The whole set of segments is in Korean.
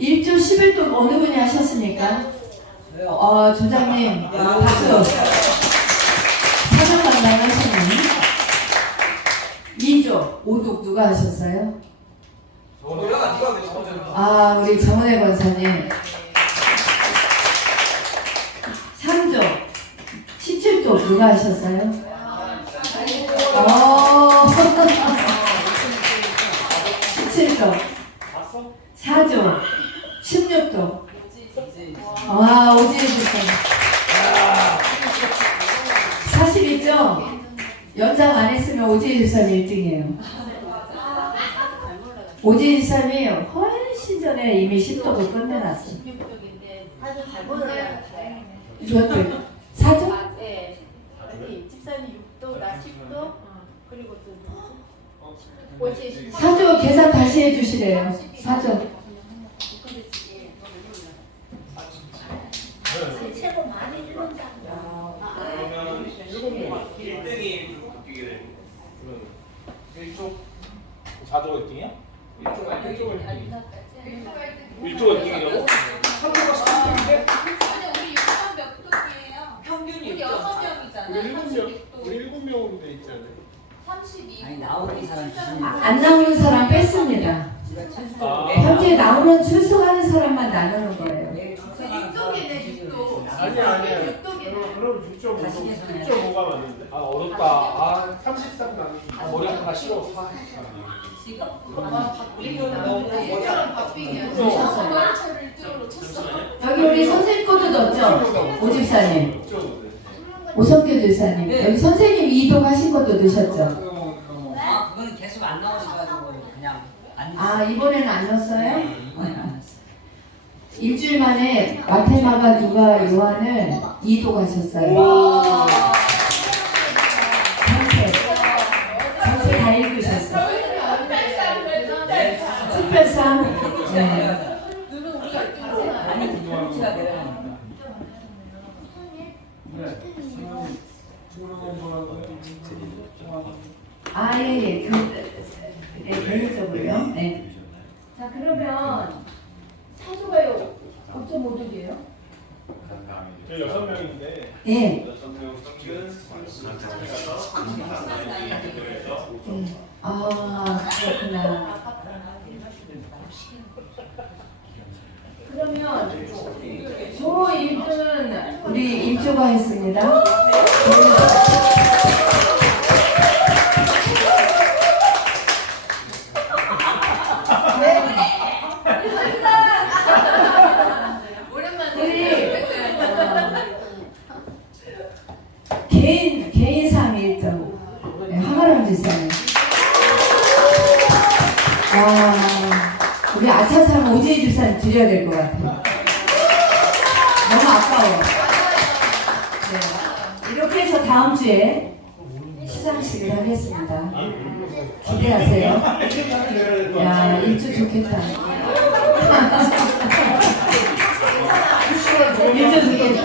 일주 10일 동안 어느 분이 하셨습니까? 어, 조장님, 박수. 사전 감당하시는 2조, 오독 누가 하셨어요? 저거 아, 우리 정은혜 권사님. 3조, 17조 누가 하셨어요? 어, 17조, 4조, 16조. 와, 오지혜. 사실 있죠? 연장 안 했으면 오지혜 주사님 1등이에요. 오지혜 주사님이 훨씬 전에 이미 10독을 끝내놨어요. 아주 잘 보여요. 저도 사조? 아, 네. 집사님 6도, 나 10도, 그리고 또 사조 계산 다시 해주시래요. 사 조. 최고 많이 주는다. 그러면 1등이 바뀌게 되고 1조 4조가 1등이야? 1조가 1등이 1조가 1등이라고? 3조가 10등인데? 아니 우리 6만 몇 도이에요? 평균이 우리 6명이잖아. 우리 7명 우리 7명으로 돼 있잖아요 32. 아니 나오는 사람 주시는 아, 안 나오는 사람 뺐습니다. 아. 현재 나오는 출석하는 사람만 나누는 거예요. 출석하는 육독이네, 육독. 아니야 육독이네. 그럼 그럼 6.5 다시 계산해야 6.5가 맞는데. 아 어렵다. 아 33 나누기 아, 머리 아프다 싫어 아, 아마 너무 일주일로 쳤어. 여기 우리 선생님 것도 넣었죠? 오집사님. 6.5 오성규 주사님. 여기 선생님 이독 하신 것도 넣으셨죠? 아 그거는 계속 안 그냥 안 아, 이번에는 안 넣었어요? 이번엔 안 했어 일주일 만에 마테마가 누가 요한을 이독하셨어요. 와 전체. 전체 다 읽으셨어 요. 특별상. 네. 누는 우리가 1등 아니 통치가 내려가니까 아, 예, 예. 그, 네, 개인적으로요. 네. 자, 그러면 사조가요. 5.5독이에요? 저희 6명인데 네. 6명 평균 음. 아, 그렇구나. 그러면 조 1등 우리 임조가 했습니다. 우리 어, 개인 개인상 1등 네, 황아람 지사님. 와, 우리 아차상 오지혜 주사님 드려야 될 것 같아요. 너무 아까워. 네. 이렇게 해서 다음 주에 시상식을 하겠습니다. 기대하세요. 야, 일주 좋겠다. 일주 좋겠다.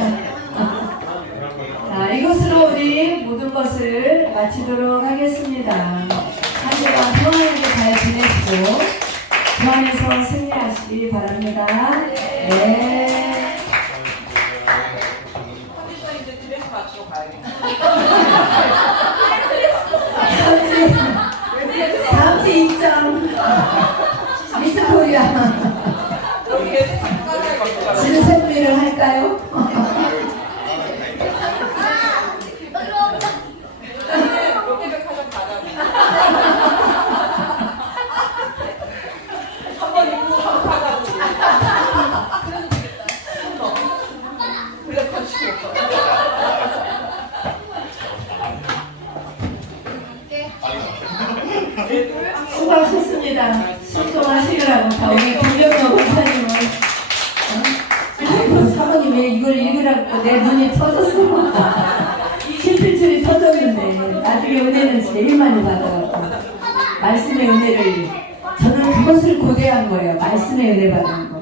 자, 이것으로 우리 모든 것을 마치도록 하겠습니다. 하시기 바랍니다. 네. 이제 드레스 맞추고 가야겠다 다음 주, 입장. 미스 코리아. 걷고 진생미를 할까요? 롯데백화점 가자 한번 입고 한번 가자고 블랙 시켰어 수고하셨습니다. 순종하시느라고 다 우리 김병호 목사님은 어? 아이고 사모님 왜 이걸 읽으라고 내 눈이 터졌어. 실필줄이 터졌는데 나중에 은혜는 제일 많이 받아갖고 말씀의 은혜를 저는 그것을 고대한 거예요. 말씀의 은혜 받는 거.